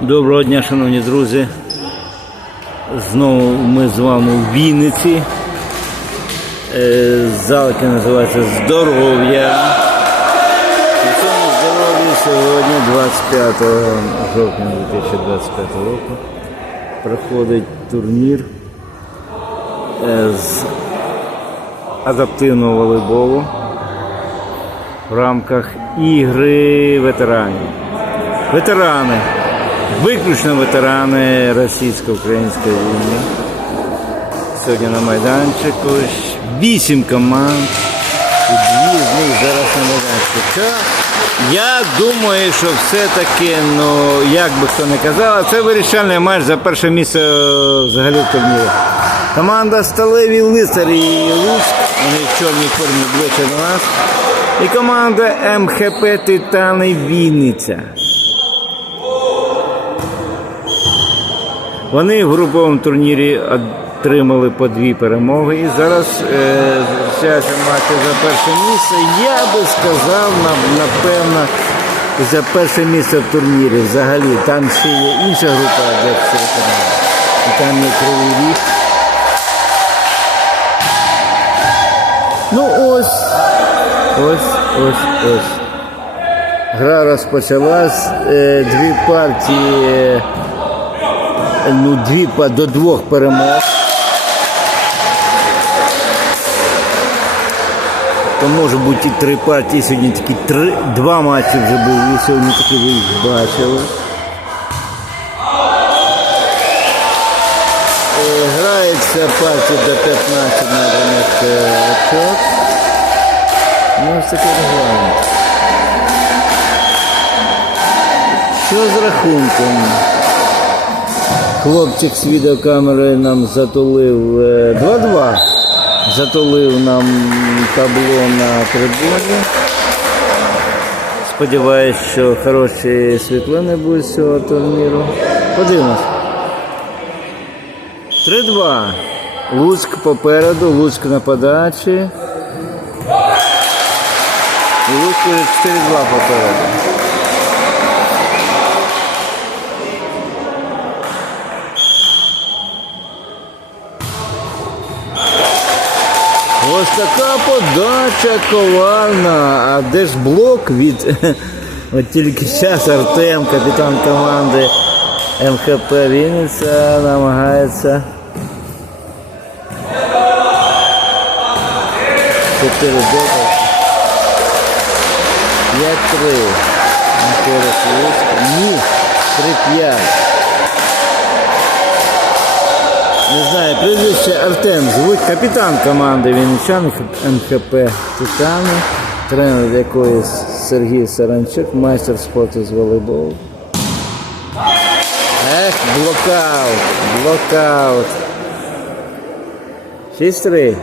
Доброго дня, шановні друзі. Знову ми з вами в Вінниці. Е, Зал, який називається Здоров'я. У цьому здоров'ї сьогодні, 25 жовтня 2025 року, проходить турнір е, з адаптивного волейболу в рамках ігри ветеранів. Ветерани, виключно ветерани російсько-української війни. Сьогодні на майданчику вісім команд. І дві з них зараз на майданчику. Це, я думаю, що все-таки, ну, як би хто не казав, це вирішальний матч за перше місце е, взагалі в турнірі. Команда Сталеві Лицарі і Луцьк, вони в чорній формі ближче до нас. І команда МХП Титани Вінниця. Вони в груповому турнірі отримали по дві перемоги і зараз е, зустрічаються матчі за перше місце. Я би сказав, напевно, за перше місце в турнірі взагалі. Там ще є інша група цього. І там є кривий ріг. Ну ось, ось, ось, ось. Гра розпочалась. Е, дві партії. Ну, дві до двох перемог. То може бути і три партії, сьогодні тільки три, два матчі вже були, сьогодні таки ви їх бачили. Е, Грається партія до 15 наданих е, очок. Ну, ось такий регламент. Що з рахунком? Хлопчик з відеокамери нам затулив е, 2-2. Затулив нам табло на трибуні. Сподіваюсь, що хороші світлини будуть з цього турніру. Подивимось. 3-2. Луцьк попереду, Луцьк на подачі. І Луцьк 4-2 попереду. Ось така подача коварна. А де ж блок від. От тільки зараз Артем, капітан команди МХП Вінниця, намагається. 4 дота. 5-3. На користь Луцька. Ні. 3-5. Не знаю, прізвище Артем звуть капітан команди Вінничан МХП Титани, тренер якої Сергій Саранчук, майстер спорту з волейболу. Ех, блокаут, блокаут. 6-3.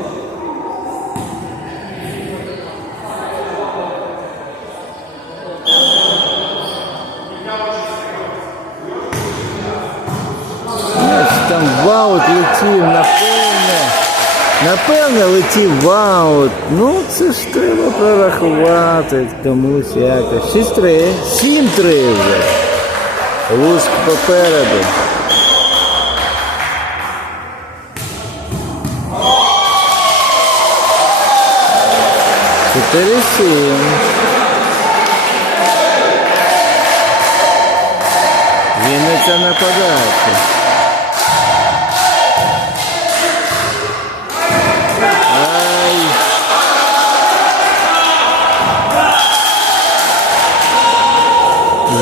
Там ваут летів, напевне. Напевне, летів ваут. Ну, це ж треба прорахувати комусь якось. 6-3, 7-3 вже. Луцьк попереду. Чотири сім. Вінниця на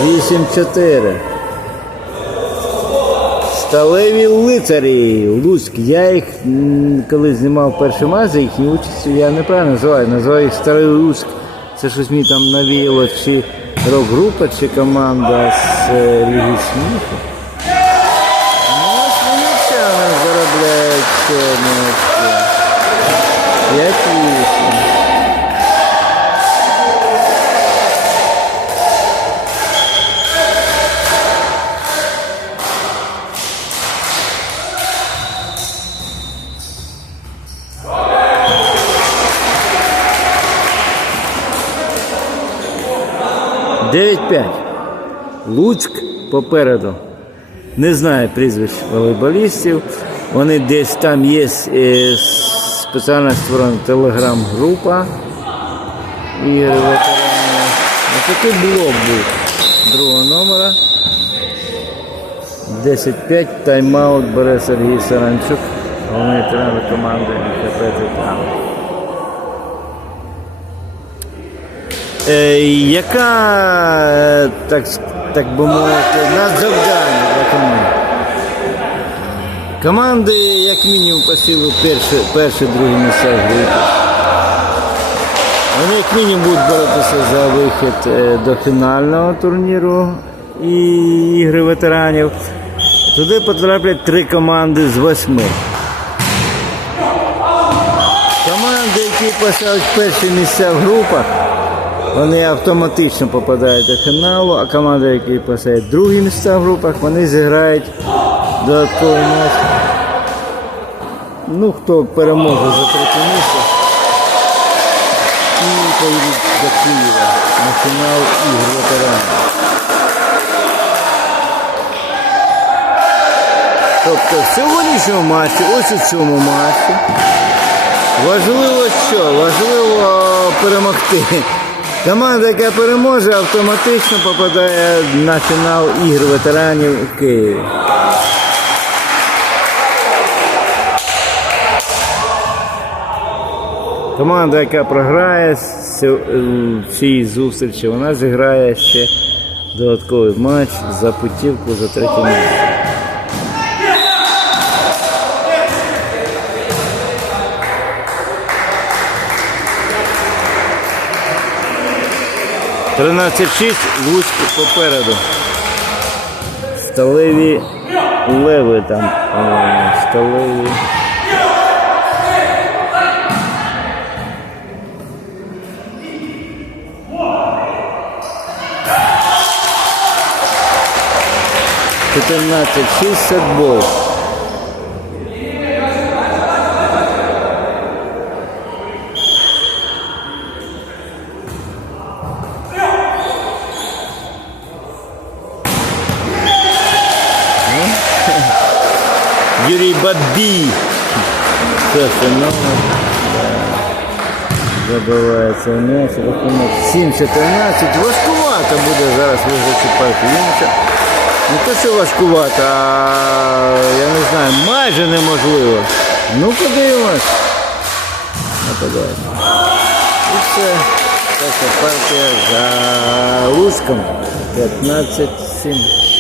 8-4. Сталеві лицарі. Луцьк. Я їх коли знімав перший мазі, їхні участь, я неправильно називаю. Називаю їх Старий Луцьк. Це щось мені там навіяло, чи рок-група, чи команда з е, Ліги Сміху. Ну, сміття заробляють е, сьогодні. 5-8. П'ять вісім. Дев'ять п'ять. Луцьк попереду. Не знаю прізвищ волейболістів. Вони десь там є е, спеціально створена телеграм-група. Ось такий блок був другого номера. 10-5 тайм-аут бере Сергій Саранчук, головний тренер команди КП «Титан». Яка, е, так, так би мовити, надзавдання для команди? Команди, як мінімум, посіли перші другі місця в групі. Вони як мінімум будуть боротися за вихід е, до фінального турніру і ігри ветеранів. Туди потраплять три команди з восьми. Команди, які посадять перші місця в групах, вони автоматично попадають до фіналу, а команди, які посадять другі місця в групах, вони зіграють додатковий матч. Ну, хто переможе за третє місце і поїдуть до Києва на фінал ігор ветеранів. Тобто в сьогоднішньому матчі, ось у цьому матчі, важливо що? Важливо перемогти. Команда, яка переможе, автоматично попадає на фінал ігор ветеранів у Києві. Команда, яка програє в цій зустрічі, вона зіграє ще додатковий матч за путівку за третє місце. Тринадцять шість Луцьк попереду. Сталеві леви там. Сталеві. Чотирнадцять шість сетбол. Юрій Бабій. Шостий номер. Забивається м'яч. Рахунок 7-14. Важкувато буде зараз виграти партію. Не те, що важкувато, а я не знаю, майже неможливо. Ну, подивимось. Нападаємо. І все. Перша партія за Луцьком. 15-7.